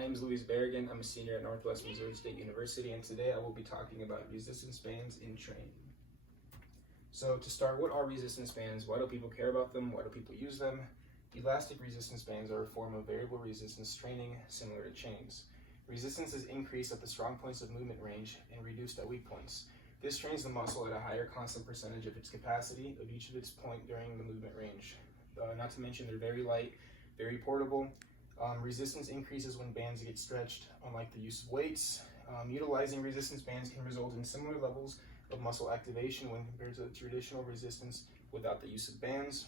My name is Luis Berrigan. I'm a senior at Northwest Missouri State University, and today I will be talking about resistance bands in training. So to start, what are resistance bands? Why do people care about them? Why do people use them? Elastic resistance bands are a form of variable resistance training similar to chains. Resistance is increased at the strong points of movement range and reduced at weak points. This trains the muscle at a higher constant percentage of its capacity of each of its point during the movement range. Not to mention they're very light, very portable. Resistance increases when bands get stretched, unlike the use of weights. Utilizing resistance bands can result in similar levels of muscle activation when compared to traditional resistance without the use of bands.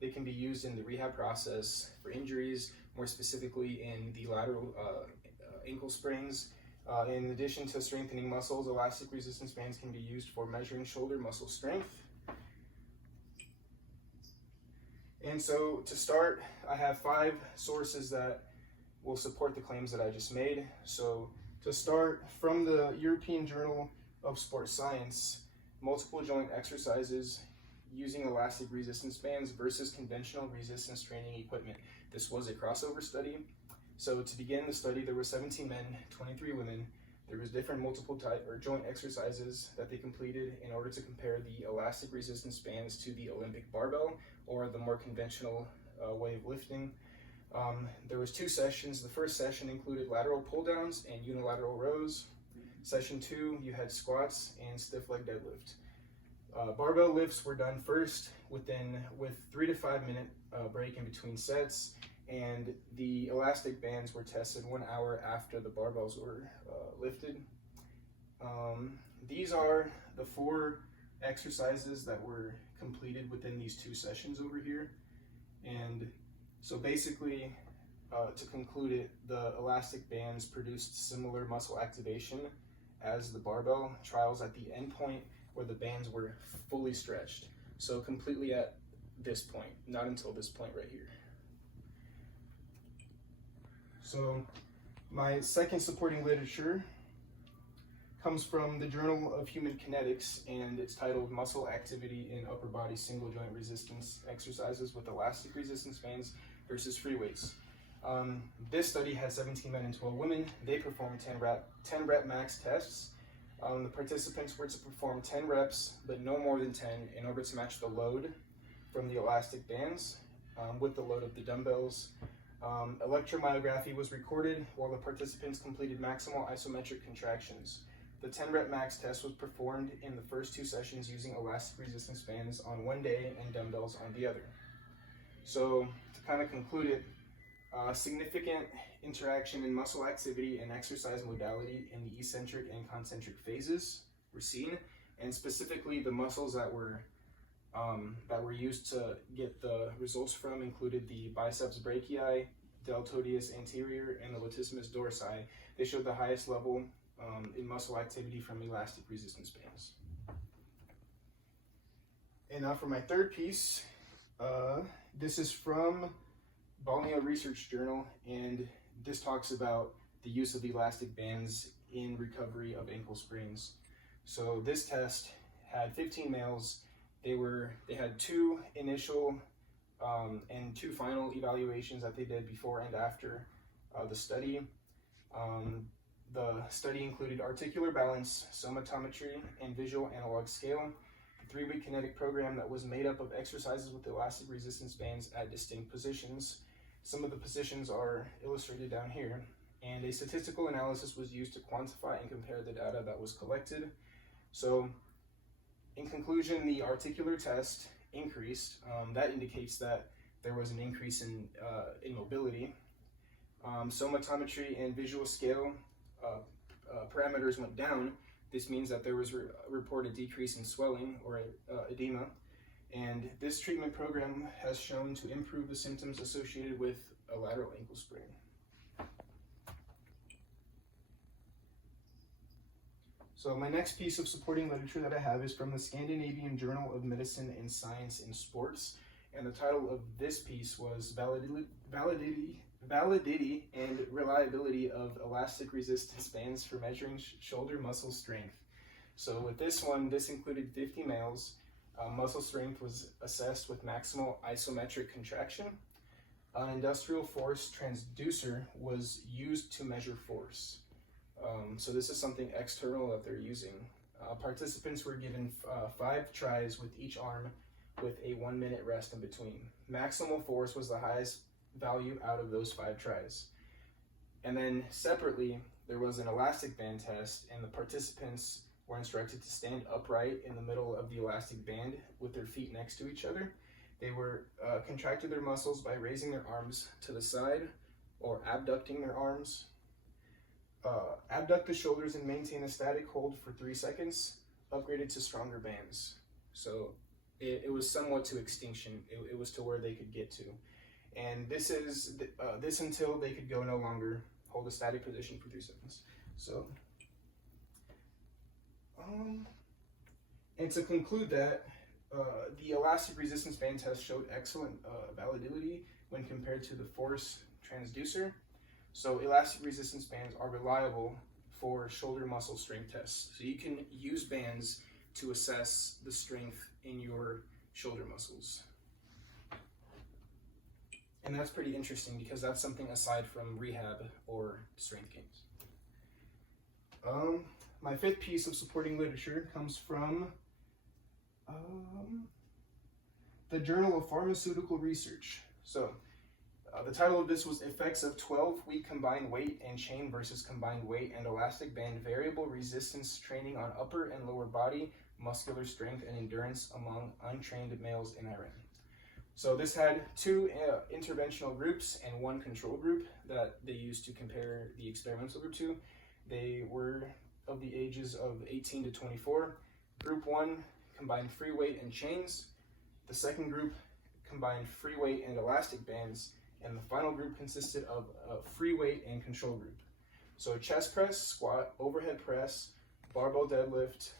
They can be used in the rehab process for injuries, more specifically in the lateral ankle sprains. In addition to strengthening muscles, elastic resistance bands can be used for measuring shoulder muscle strength. And so to start, I have 5 sources that will support the claims that I just made. So to start, from the European Journal of Sports Science, multiple joint exercises using elastic resistance bands versus conventional resistance training equipment. This was a crossover study. So to begin the study, there were 17 men, 23 women. There was different multiple type or joint exercises that they completed in order to compare the elastic resistance bands to the Olympic barbell or the more conventional way of lifting. There was 2 sessions. The first session included lateral pull downs and unilateral rows. Session 2, you had squats and stiff leg deadlift. Barbell lifts were done first with 3 to 5 minute break in between sets, and the elastic bands were tested 1 hour after the barbells were lifted. These are the 4 exercises that were completed within these 2 sessions over here. And so basically, to conclude it, the elastic bands produced similar muscle activation as the barbell trials at the end point where the bands were fully stretched. So completely at this point, not until this point right here. So my second supporting literature comes from the Journal of Human Kinetics, and it's titled Muscle Activity in Upper Body Single Joint Resistance Exercises with Elastic Resistance Bands versus Free Weights. This study had 17 men and 12 women. They performed 10 rep max tests. The participants were to perform 10 reps, but no more than 10 in order to match the load from the elastic bands with the load of the dumbbells. Electromyography was recorded while the participants completed maximal isometric contractions. The 10 rep max test was performed in the first 2 sessions using elastic resistance bands on one day and dumbbells on the other. So to kind of conclude it, significant interaction in muscle activity and exercise modality in the eccentric and concentric phases were seen, and specifically the muscles that were used to get the results from included the biceps brachii, deltoideus anterior, and the latissimus dorsi. They showed the highest level in muscle activity from elastic resistance bands. And now for my third piece, this is from Balneo Research Journal, and this talks about the use of elastic bands in recovery of ankle sprains. So this test had 15 males. They had 2 initial and 2 final evaluations that they did before and after the study. The study included articular balance, somatometry, and visual analog scale. A 3-week kinetic program that was made up of exercises with elastic resistance bands at distinct positions. Some of the positions are illustrated down here, and a statistical analysis was used to quantify and compare the data that was collected. So in conclusion, the articular test increased. That indicates that there was an increase in mobility. Somatometry and visual scale parameters went down. This means that there was a reported decrease in swelling or edema. And this treatment program has shown to improve the symptoms associated with a lateral ankle sprain. So my next piece of supporting literature that I have is from the Scandinavian Journal of Medicine and Science in Sports. And the title of this piece was Validity and Reliability of Elastic Resistance Bands for Measuring Shoulder Muscle Strength. So with this one, this included 50 males. Muscle strength was assessed with maximal isometric contraction. an industrial force transducer was used to measure force. So this is something external that they're using. Participants were given 5 tries with each arm with a 1-minute rest in between. Maximal force was the highest value out of those 5 tries. And then separately, there was an elastic band test, and the participants were instructed to stand upright in the middle of the elastic band with their feet next to each other. They were contracted their muscles by raising their arms to the side or abducting their arms. Abduct the shoulders and maintain a static hold for 3 seconds, upgraded to stronger bands. So it was somewhat to extinction. It was to where they could get to. And this is this until they could go no longer hold a static position for 3 seconds. So, and to conclude that, the elastic resistance band test showed excellent validity when compared to the force transducer. So elastic resistance bands are reliable for shoulder muscle strength tests. So you can use bands to assess the strength in your shoulder muscles. And that's pretty interesting because that's something aside from rehab or strength gains. My 5th piece of supporting literature comes from the Journal of Pharmaceutical Research. So the title of this was Effects of 12-Week Combined Weight and Chain versus Combined Weight and Elastic Band Variable Resistance Training on Upper and Lower Body Muscular Strength and Endurance Among Untrained Males in Iran. So this had 2 interventional groups and 1 control group that they used to compare the experimental group to. They were of the ages of 18 to 24. Group 1 combined free weight and chains. The second group combined free weight and elastic bands. And the final group consisted of a free weight and control group. So chest press, squat, overhead press, barbell deadlift,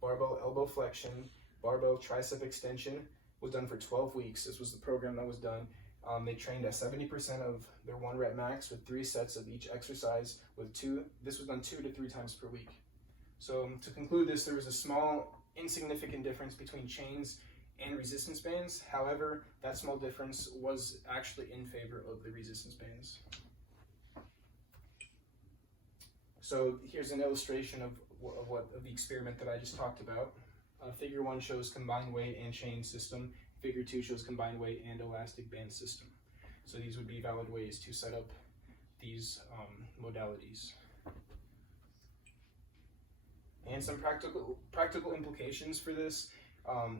barbell elbow flexion, barbell tricep extension was done for 12 weeks. This was the program that was done. They trained at 70% of their 1 rep max with 3 sets of each exercise with 2. This was done 2 to 3 times per week. So to conclude this, there was a small, insignificant difference between chains and resistance bands. However, that small difference was actually in favor of the resistance bands. So here's an illustration of the experiment that I just talked about. Figure 1 shows combined weight and chain system. Figure 2 shows combined weight and elastic band system. So these would be valid ways to set up these modalities. And some practical implications for this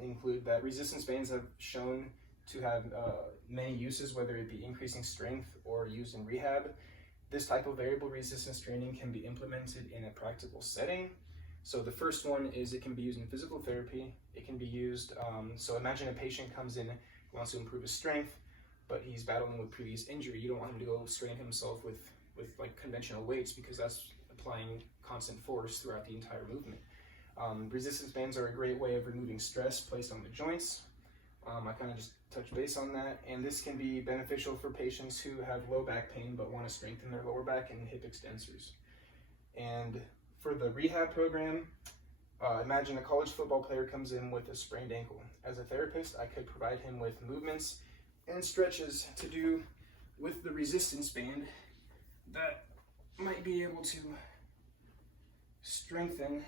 include that resistance bands have shown to have many uses, whether it be increasing strength or used in rehab. This type of variable resistance training can be implemented in a practical setting. So the first one is it can be used in physical therapy. It can be used, so imagine a patient comes in, wants to improve his strength, but he's battling with previous injury. You don't want him to go strain himself with like conventional weights because that's applying constant force throughout the entire movement. Resistance bands are a great way of removing stress placed on the joints. I kind of just touched base on that, and this can be beneficial for patients who have low back pain but want to strengthen their lower back and hip extensors. And for the rehab program, imagine a college football player comes in with a sprained ankle. As a therapist, I could provide him with movements and stretches to do with the resistance band that might be able to strengthen